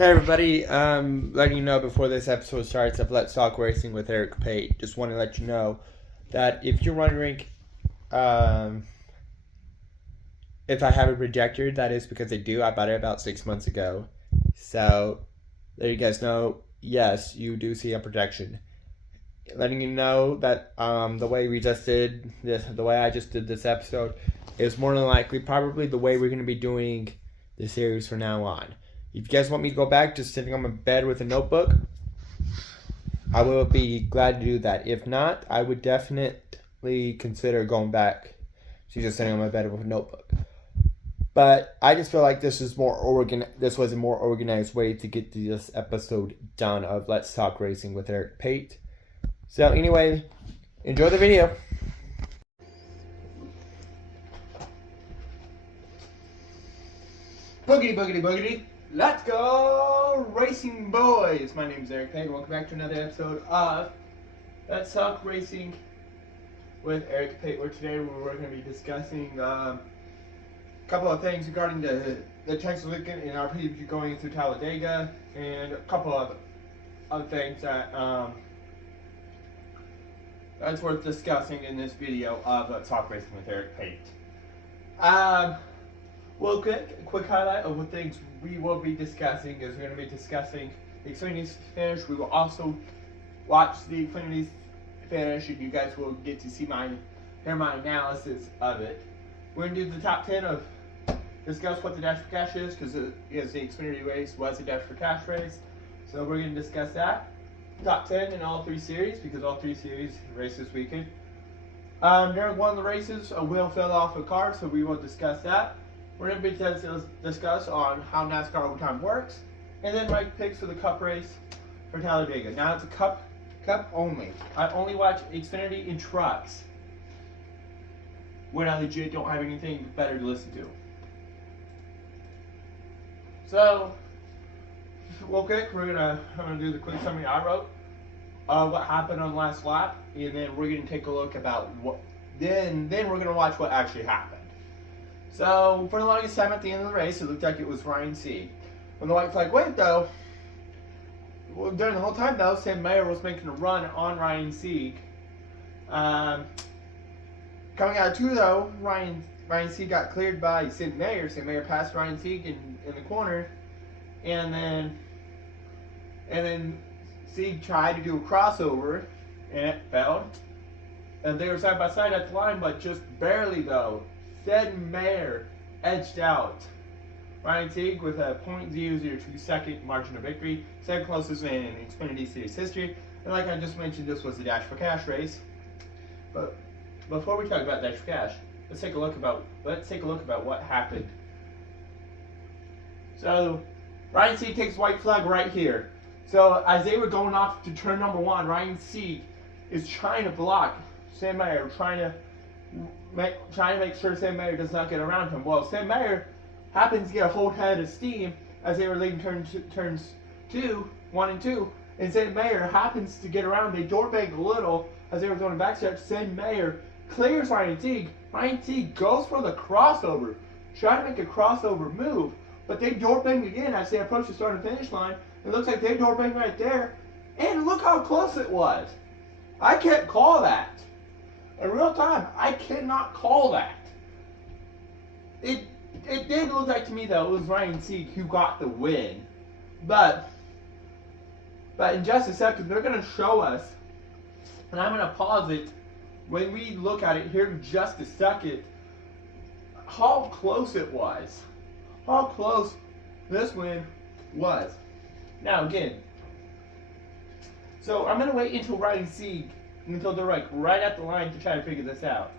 Hey everybody, letting you know before this episode starts of Let's Talk Racing with Eric Pate. Just want to let you know that if you're wondering if I have a projector, that is because I do. I bought it about 6 months ago. So, there you guys know, yes, you do see a projection. Letting you know that the way we just did this, the way I just did this episode is more than likely probably the way we're going to be doing the series from now on. If you guys want me to go back to sitting on my bed with a notebook, I will be glad to do that. If not, I would definitely consider going back to just sitting on my bed with a notebook. But I just feel like this was a more organized way to get this episode done of Let's Talk Racing with Eric Pate. So anyway, enjoy the video. Boogity, boogity, boogity. Let's go racing, boys! My name is Eric Pate. Welcome back to another episode of Let's Talk Racing with Eric Pate. Where today we're going to be discussing a couple of things regarding the Texas weekend and our preview going through Talladega, and a couple of other things that that's worth discussing in this video of Let's Talk Racing with Eric Pate. Well, quick highlight of what things we will be discussing is we're going to be discussing the Xfinity finish. We will also watch the Xfinity finish, and you guys will get to hear my analysis of it. We're going to do the top 10 of discuss what the Dash for Cash is, because the Xfinity race was a Dash for Cash race. So we're going to discuss that. Top 10 in all three series, because all three series race this weekend. During one of the races, a wheel fell off a car, so we will discuss that. We're going to be discuss on how NASCAR overtime works, and then my picks for the Cup race for Talladega. Now it's a Cup only. I only watch Xfinity in trucks when I legit don't have anything better to listen to. So, real quick, I'm gonna do the quick summary I wrote of what happened on the last lap, and then we're gonna take a look about what. Then we're gonna watch what actually happened. So, for the longest time at the end of the race, it looked like it was Ryan Sieg. When the white flag waved, though, during the whole time, though, Sam Mayer was making a run on Ryan Sieg. Coming out of 2, though, Ryan Sieg got cleared by Sam Mayer. Sam Mayer passed Ryan Sieg in the corner, and then Sieg tried to do a crossover, and it failed. And they were side by side at the line, but just barely, though. Sam Mayer edged out Ryan Sieg with a .002 second margin of victory, second closest in Xfinity Series history. And like I just mentioned, this was the Dash for Cash race. But before we talk about Dash for Cash, let's take a look about what happened. So Ryan Sieg takes white flag right here. So as they were going off to turn number 1, Ryan Sieg is trying to block Sam Mayer, trying to make sure Sam Mayer does not get around him. Well, Sam Mayer happens to get a whole head of steam as they were leading turns 1 and 2, and Sam Mayer happens to get around. They door banged a little as they were going backstretch. Sam Mayer clears Ryan Sieg. Ryan Sieg goes for the crossover, trying to make a crossover move, but they door banged again as they approach the start and finish line. It looks like they door banged right there, and look how close it was. I can't call that. In real time, I cannot call that. It did look like to me, though, it was Ryan Sieg who got the win. But in just a second, they're going to show us, and I'm going to pause it when we look at it here in just a second, how close it was. How close this win was. Now, again, so I'm going to wait until Ryan Sieg, until they're like right at the line to try to figure this out.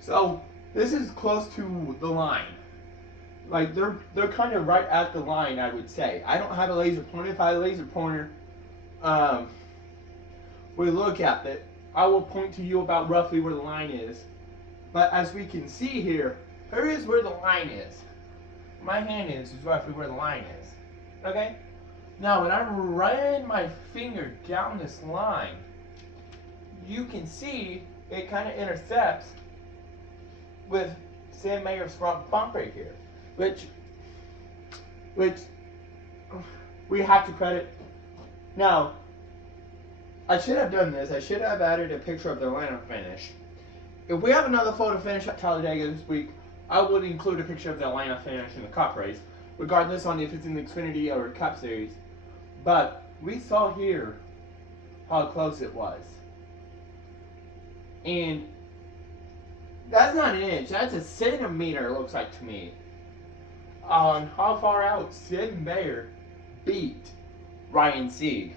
So this is close to the line. Like they're kind of right at the line, I would say. I don't have a laser pointer. If I had a laser pointer, we look at it, I will point to you about roughly where the line is. But as we can see here is where the line is. My hand is roughly where the line is. Okay? Now, when I run my finger down this line, you can see it kind of intercepts with Sam Mayer's front bump right here, which we have to credit. Now, I should have done this. I should have added a picture of the Atlanta finish. If we have another photo finish at Talladega this week, I would include a picture of the Atlanta finish in the Cup race, regardless on if it's in the Xfinity or Cup Series. But we saw here how close it was. And that's not an inch, that's a centimeter, it looks like to me, on how far out Sid Mayer beat Ryan Sieg.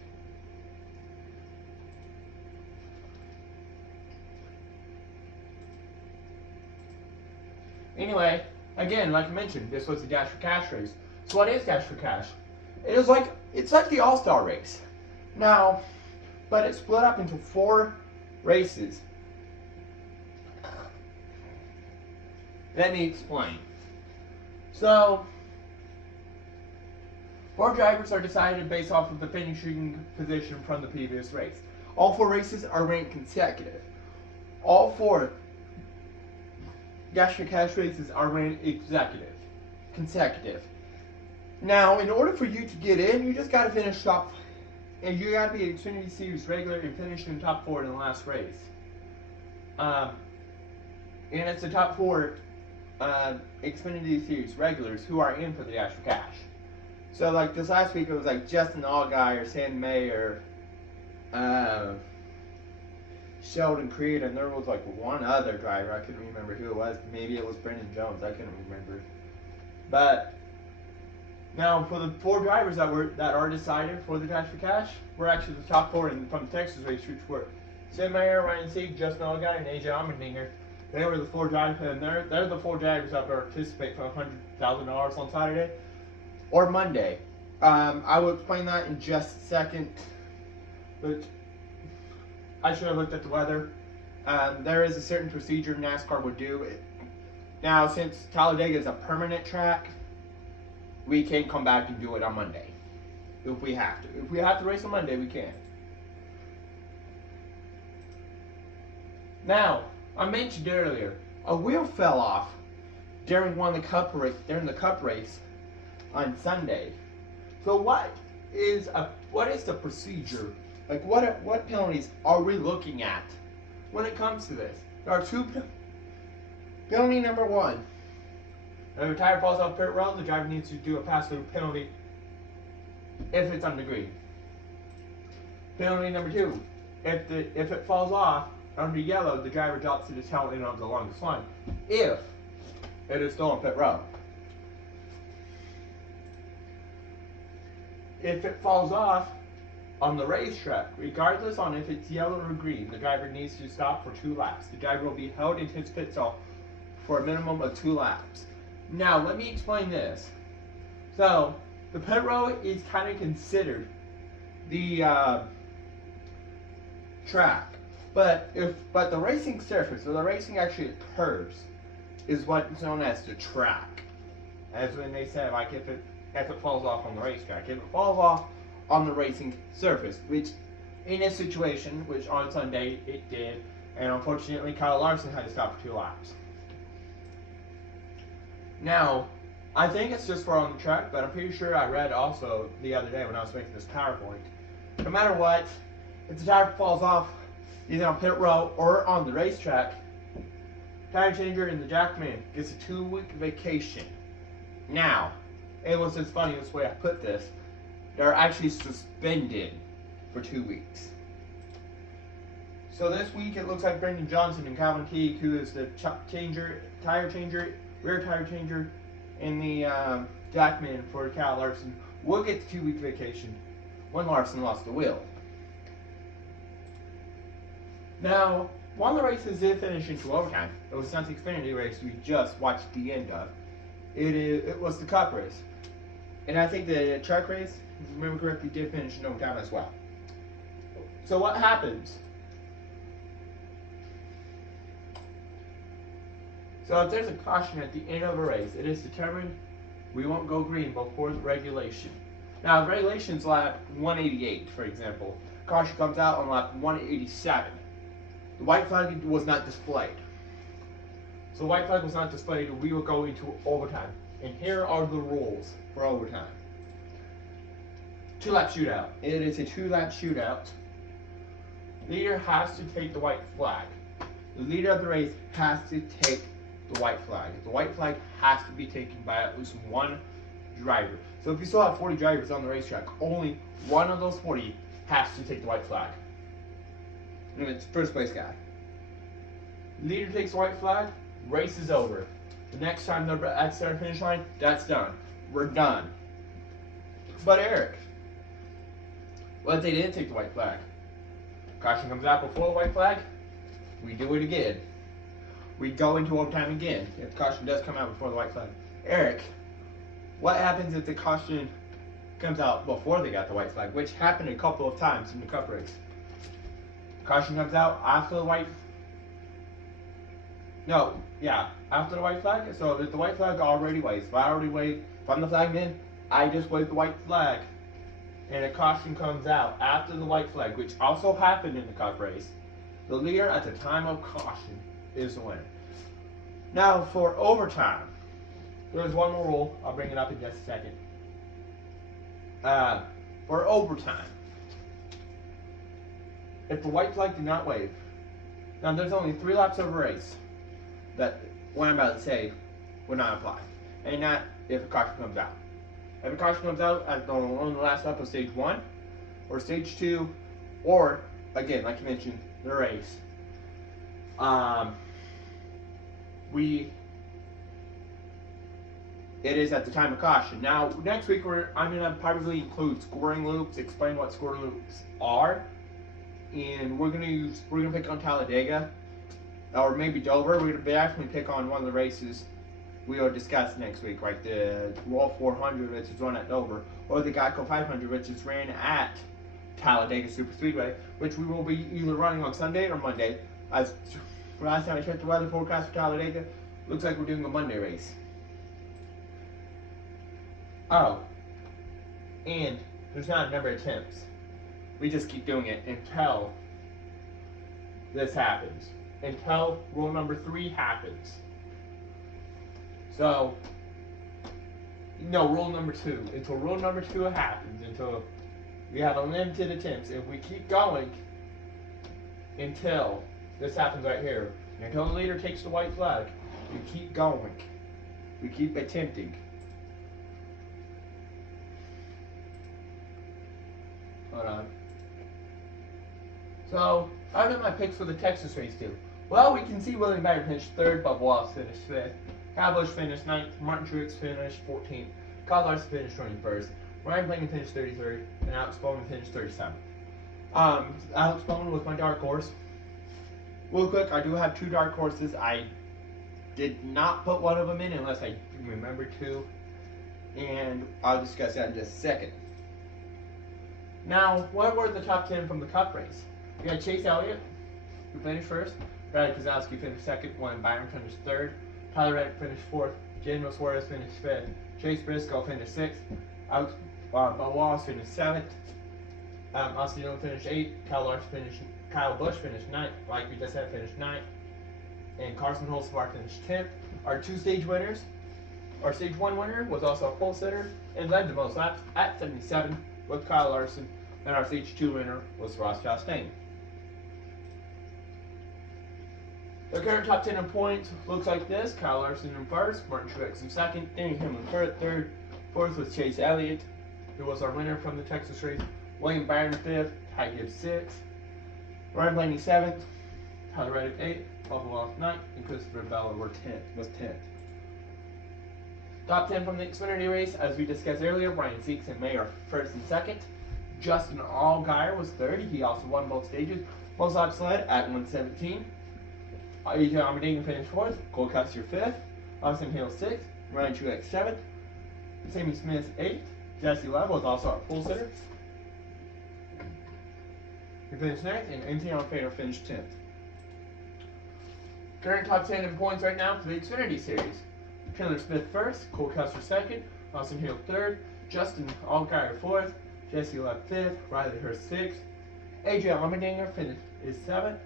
Anyway, again, like I mentioned, this was the Dash for Cash race. So what is Dash for Cash? It's like the All-Star race. Now, but it's split up into 4 races. Let me explain. So, 4 drivers are decided based off of the finishing position from the previous race. All 4 races are ranked consecutive. All 4 Dash for Cash races are ranked consecutive. Now, in order for you to get in, you just got to finish top, and you got to be an Xfinity Series regular and finish in the top 4 in the last race. And it's the top 4 Xfinity Series regulars who are in for the Dash for Cash. So, like this last week, it was like Justin Allgaier, Sam Mayer, Sheldon Creed, and there was like one other driver. I couldn't remember who it was. Maybe it was Brendan Jones. I couldn't remember. But now for the 4 drivers that are decided for the Dash for Cash, we're actually the top 4 from the Texas race, which were Sam Mayer, Ryan Sieg, Justin Allgaier, and AJ Allmendinger. They were the 4 drivers, and they're the 4 drivers that participate for $100,000 on Saturday or Monday. I will explain that in just a second. But I should have looked at the weather. There is a certain procedure NASCAR would do. Now, since Talladega is a permanent track, we can come back and do it on Monday if we have to. If we have to race on Monday, we can. Now, I mentioned earlier, a wheel fell off during the Cup race on Sunday. So what is the procedure? Like what penalties are we looking at when it comes to this? There are 2 penalty number 1. If a tire falls off pit road, the driver needs to do a pass-through penalty if it's on the green. Penalty number 2, if it falls off under yellow, the driver drops to the tail end of the longest line, if it is still on pit road. If it falls off on the racetrack, regardless on if it's yellow or green, the driver needs to stop for 2 laps. The driver will be held in his pit stall for a minimum of 2 laps. Now, let me explain this. So, the pit road is kind of considered the track. But the racing surface, or the racing actually occurs, is what's known as the track. As when they said, like if it falls off on the racetrack, if it falls off on the racing surface, which in this situation, which on Sunday it did, and unfortunately Kyle Larson had to stop for 2 laps. Now, I think it's just for on the track, but I'm pretty sure I read also the other day when I was making this PowerPoint. No matter what, if the tire falls off either on pit road or on the racetrack, tire changer and the jackman gets a 2-week vacation. Now, it was just funny this way I put this. They're actually suspended for 2 weeks. So this week it looks like Brendan Johnson and Calvin Teague, who is the rear tire changer, and the jackman for Kyle Larson, will get the 2-week vacation when Larson lost the wheel. Now, one of the races did finish into overtime. It was the Xfinity race we just watched the end of. It was the Cup race. And I think the truck race, if I remember correctly, did finish in overtime as well. So what happens? So if there's a caution at the end of a race, it is determined we won't go green before the regulation. Now, if regulation's lap 188, for example, caution comes out on lap 187. The white flag was not displayed. So white flag was not displayed, we will go into overtime. And here are the rules for overtime. 2-lap shootout. It is a 2-lap shootout. Leader has to take the white flag. The leader of the race has to take the white flag. The white flag has to be taken by at least one driver. So if you still have 40 drivers on the racetrack, only one of those 40 has to take the white flag. And it's first place guy. Leader takes the white flag, race is over. The next time they're at the start finish line, that's done. We're done. But Eric, what if they didn't take the white flag? Caution comes out before the white flag, we do it again. We go into overtime again if the caution does come out before the white flag. Eric, what happens if the caution comes out before they got the white flag, which happened a couple of times in the cup race? Caution comes out after the white after the white flag. So if the white flag already waves, if I'm the flagman, I just wave the white flag. And a caution comes out after the white flag, which also happened in the cup race. The leader at the time of caution is the winner. Now for overtime, there's one more rule. I'll bring it up in just a second. For overtime, if the white flag did not wave, now there's only 3 laps of a race that what I'm about to say would not apply, and not if a caution comes out. If a caution comes out on the last lap of stage 1 or stage 2, or again, like you mentioned, the race, it is at the time of caution. Now, next week I'm going to probably include scoring loops, explain what scoring loops are, and we're going to pick on Talladega, or maybe Dover. We're going to actually pick on one of the races we will discuss next week, like the World 400, which is run at Dover, or the Geico 500, which is ran at Talladega Super Speedway, which we will be either running on Sunday or Monday. As last time I checked the weather forecast for Talladega, looks like we're doing a Monday race. Oh, and there's not a number of attempts. We just keep doing it until this happens. Until rule number 3 happens. So, no, rule number 2. Until rule number 2 happens. Until we have unlimited attempts. If we keep going until this happens right here, until the leader takes the white flag, we keep going. We keep attempting. Hold on. So, I got my picks for the Texas race too. Well, we can see William Byron finished 3rd, Bubba Wallace finished 5th, Kyle Busch finished 9th, Martin Truex finished 14th, Kyle Larson finished 21st, Ryan Blaney finished 33rd, and Alex Bowman finished 37th. Alex Bowman was my dark horse. Real quick, I do have 2 dark horses. I did not put one of them in unless I remember to, and I'll discuss that in just a second. Now, what were the top 10 from the Cup race? We had Chase Elliott, who finished 1st. Bradley Keselowski finished 2nd. William Byron finished 3rd. Tyler Reddick finished 4th. Daniel Suarez finished 5th. Chase Briscoe finished 6th. Bubba Wallace finished 7th. Austin Dillon finished 8th. Kyle Busch finished 9th. Like we just said, finished 9th. And Carson Holzbar finished 10th. Our 2 stage winners. Our stage 1 winner was also a pole sitter and led the most laps at 77 with Kyle Larson. And our stage 2 winner was Ross Chastain. The current top 10 in points looks like this. Kyle Larson in 1st, Martin Truex in 2nd, Denny Hamlin 3rd, 4th was Chase Elliott, who was our winner from the Texas race. William Byron 5th, Ty Gibbs 6th, Ryan Blaney 7th, Tyler Reddick 8th, Bubba Wallace 9th, and Christopher Bell was 10th. Top 10 from the Xfinity race, as we discussed earlier, Ryan Seeks and May are 1st and 2nd. Justin Allgaier was 3rd. He also won both stages. Most laps led at 117. AJ Allmendinger finished 4th. Cole Custer 5th. Austin Hill 6th. Ryan Truex 7th. Sammy Smith 8th. Jesse Love was also our pole sitter. He finished 9th, and Antonio Fader finished 10th. Current top 10 in points right now for the Xfinity Series. Chandler Smith 1st. Cole Custer 2nd. Austin Hill 3rd. Justin Allgaier 4th. Jesse Love 5th, Riley Hurst 6th, AJ Allmendinger is 7th,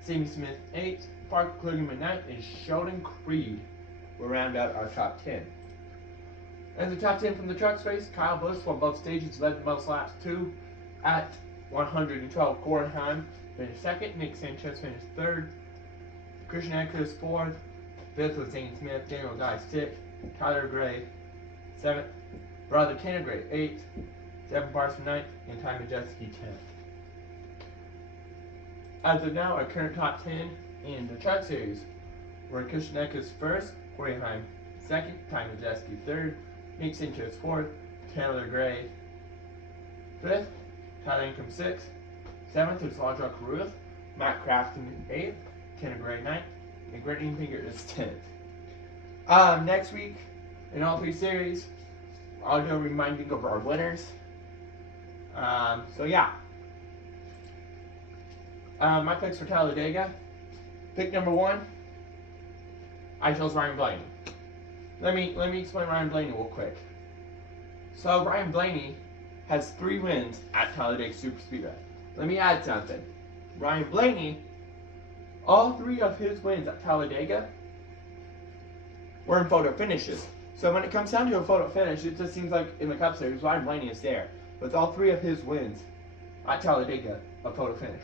Sammy Smith 8th, Park, including midnight, and Sheldon Creed will round out our top 10. And the top 10 from the truck race, Kyle Busch won both stages, led the most laps, 2 at 112. Gorham finished second. Nick Sanchez finished third. Christian Eckes fourth. Fifth was Zane Smith. Daniel Dye sixth. Tyler Gray seventh. Brother Tanner Gray eighth. Devin Parson ninth. And Ty Majeski 10th. As of now, our current top 10 in the truck series were Christian Eckes first. Corey Heim second. Ty Majeski third. Nick Sanchez fourth. Taylor Gray fifth. Tyler Income sixth. Seventh is Audra Ruth. Matt Crafton eighth. Tanner Gray ninth. And Grant Finger is 10th. Next week, in all 3 series, I'll do a reminding of our winners. So yeah. My picks for Talladega. Pick number 1. I chose Ryan Blaney. Let me explain Ryan Blaney real quick. So Ryan Blaney has 3 wins at Talladega Superspeedway. Let me add something. Ryan Blaney, all 3 of his wins at Talladega were in photo finishes. So when it comes down to a photo finish, it just seems like in the Cup Series, Ryan Blaney is there. With all 3 of his wins at Talladega, a photo finish.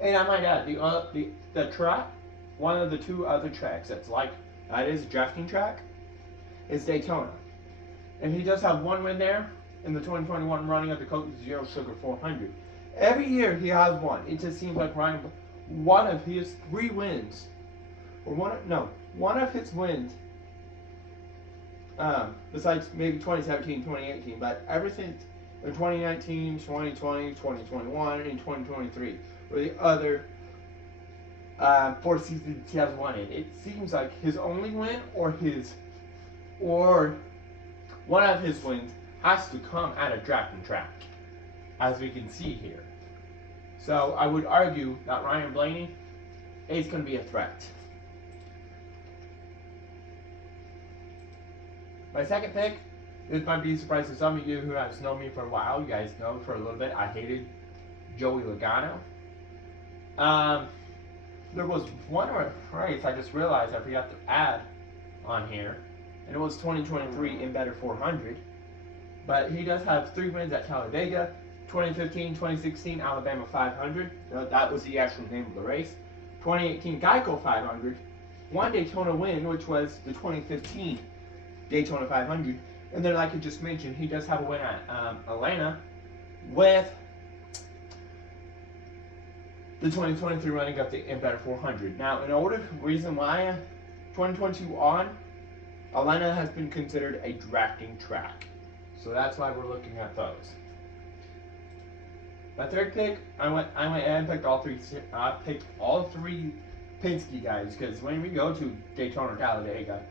And I might add, the track, one of the 2 other tracks that is a drafting track, is Daytona. And he does have 1 win there in the 2021 running of the Coke Zero Sugar 400. Every year he has 1. It just seems like one of his 3 wins, or one of his wins, besides maybe 2017, 2018, but ever since in 2019, 2020, 2021, and 2023, were the other 4 seasons he has won in. It seems like his only win or one of his wins has to come at a drafting track, as we can see here. So I would argue that Ryan Blaney is going to be a threat. My second pick, this might be a surprise to some of you who have known me for a while. You guys know for a little bit I hated Joey Logano. There was one race I just realized I forgot to add on here, and it was 2023 in Better 400. But he does have 3 wins at Talladega, 2015, 2016 Alabama 500. That was the actual name of the race. 2018 Geico 500. 1 Daytona win, which was the 2015 Daytona 500. And then, like I just mentioned, he does have a win at Atlanta with the 2023 running of the Better 400. Now, reason why 2022 on, Atlanta has been considered a drafting track. So that's why we're looking at those. My third pick, I went and picked all 3. I picked all 3 Penske guys, because when we go to Daytona or Talladega,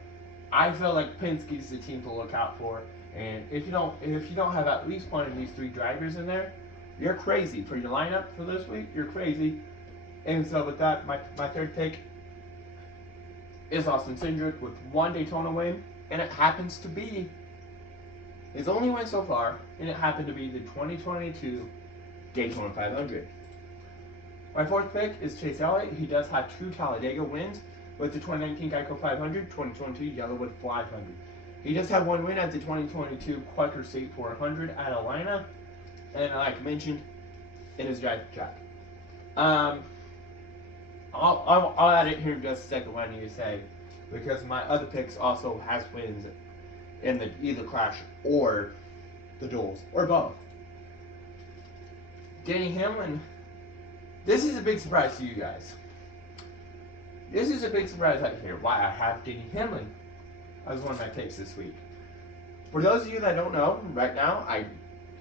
I feel like Penske's the team to look out for. And if you don't have at least one of these 3 drivers in there, you're crazy. For your lineup for this week, you're crazy. And so with that, my third pick is Austin Cindric with 1 Daytona win, and it happens to be his only win so far, and it happened to be the 2022 Daytona 500. My fourth pick is Chase Elliott. He does have 2 Talladega wins with the 2019 Geico 500, 2022 Yellowwood 500. He does have 1 win at the 2022 Quaker State 400 at Atlanta, and like I mentioned, it is driving track. I'll add it here in just a second what I need to say, because my other picks also has wins in the either Clash or the duels, or both. Denny Hamlin, this is a big surprise to you guys. This is a big surprise out here, why I have Denny Hamlin as one of my picks this week. For those of you that don't know, right now,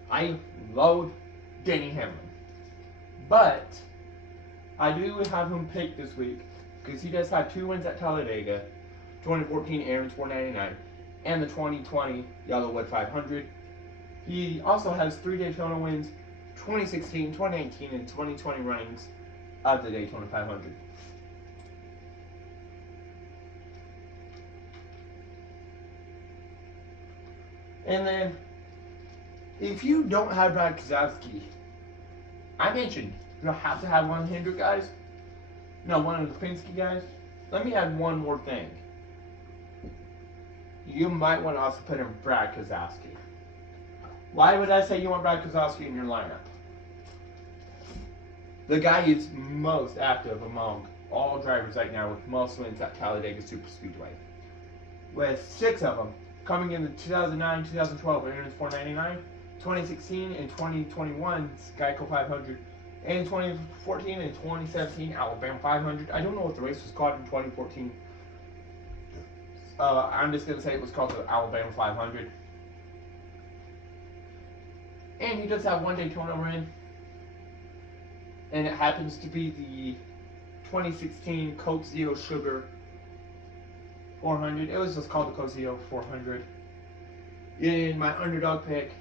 I love Denny Hamlin. But I do have him picked this week because he does have 2 wins at Talladega, 2014 Aaron's 499, and the 2020 Yellowwood 500. He also has 3 Daytona wins, 2016, 2019, and 2020 runnings of the Daytona 500. And then, if you don't have Brad Keselowski, I mentioned you have to have one of the Hendrick guys, one of the Penske guys. let me add one more thing. You might want to also put in Brad Keselowski. Why would I say you want Brad Keselowski in your lineup? The guy is most active among all drivers right now with most wins at Talladega Superspeedway. With 6 of them coming in the 2009, 2012 Aaron's 499, 2016 and 2021 Geico 500, and 2014 and 2017 Alabama 500. I don't know what the race was called in 2014. I'm just going to say it was called the Alabama 500. And he does have one Daytona win. And it happens to be the 2016 Coke Zero Sugar 400. It was just called the Coke Zero 400. In my underdog pick.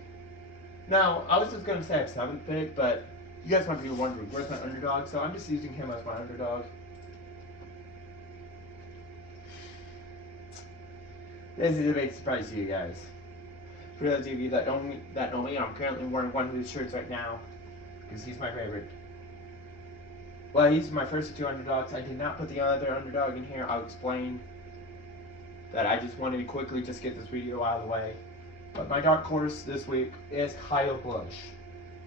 Now, I was just going to say a 7th pick, but you guys might be wondering, where's my underdog? So I'm just using him as my underdog. This is a big surprise to you guys. For those of you that know me, I'm currently wearing one of these shirts right now because he's my favorite. Well, he's my first of 2 underdogs. I did not put the other underdog in here. I'll explain that. I just wanted to quickly just get this video out of the way. But my dark horse this week is Kyle Busch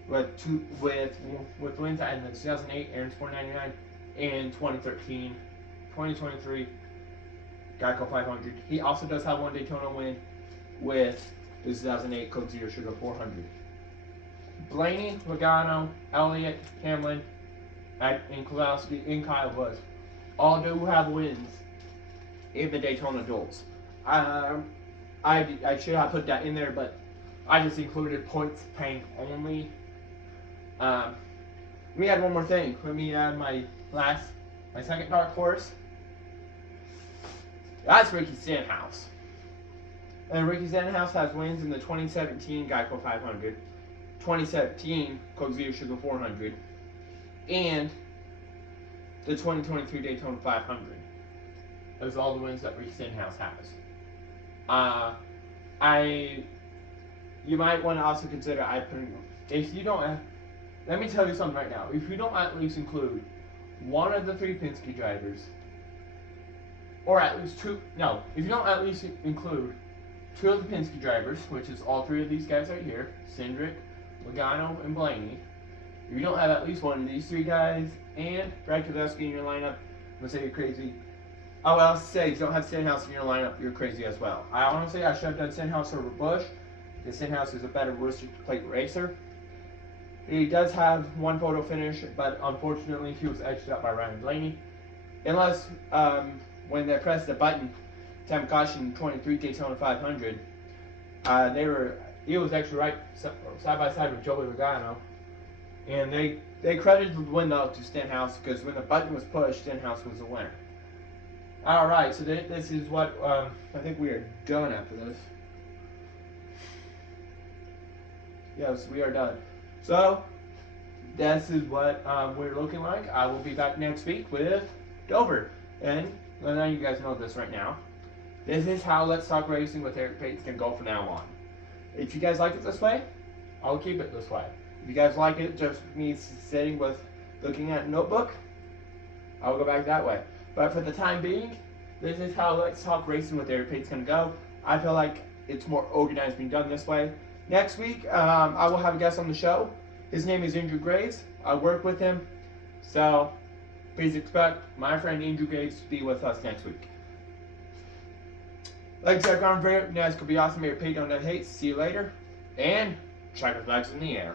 with wins in the 2008 Aaron's 499 and 2013, 2023 Geico 500. He also does have one Daytona win with the 2008 Coke Zero Sugar 400. Blaney, Logano, Elliott, Hamlin, and Keselowski, and Kyle Busch all do have wins in the Daytona duels. I should have put that in there, but I just included points paying only. Let me add one more thing. Let me add my second dark horse. That's Ricky Stenhouse. And Ricky Stenhouse has wins in the 2017 Geico 500, 2017 Coke Zero Sugar 400, and the 2023 Daytona 500. Those are all the wins that Ricky Stenhouse has. You might want to also consider if you don't, let me tell you something right now. If you don't at least include one of the 3 Penske drivers, or at least 2, no, if you don't at least include 2 of the Penske drivers, which is all 3 of these guys right here, Cindric, Logano, and Blaney. If you don't have at least one of these 3 guys and Brad Keselowski in your lineup, I'm going to say you're crazy. Oh, I'll say if you don't have Stenhouse in your lineup, you're crazy as well. I honestly, I should have done Stenhouse over Busch, because Stenhouse is a better Worcester Plate racer. He does have one photo finish, but unfortunately he was edged out by Ryan Blaney. Unless, when they pressed the button, time caution 23 Daytona 500, he was actually right side by side with Joey Logano. And they credited the win though to Stenhouse, because when the button was pushed, Stenhouse was the winner. Alright, so this is what, I think we are done after this. Yes, we are done. So, this is what we're looking like. I will be back next week with Dover. And well, now you guys know this right now. This is how Let's Talk Racing with Eric Pate can go from now on. If you guys like it this way, I'll keep it this way. If you guys like it just me sitting with looking at a notebook, I'll go back that way. But for the time being, this is how Let's Talk Racing with Eric Pate's going to go. I feel like it's more organized being done this way. Next week, I will have a guest on the show. His name is Andrew Graves. I work with him. So, please expect my friend Andrew Graves to be with us next week. Like I said, I'm very nice. Could be awesome. Eric Pate, don't hate. See you later. And checker flags in the air.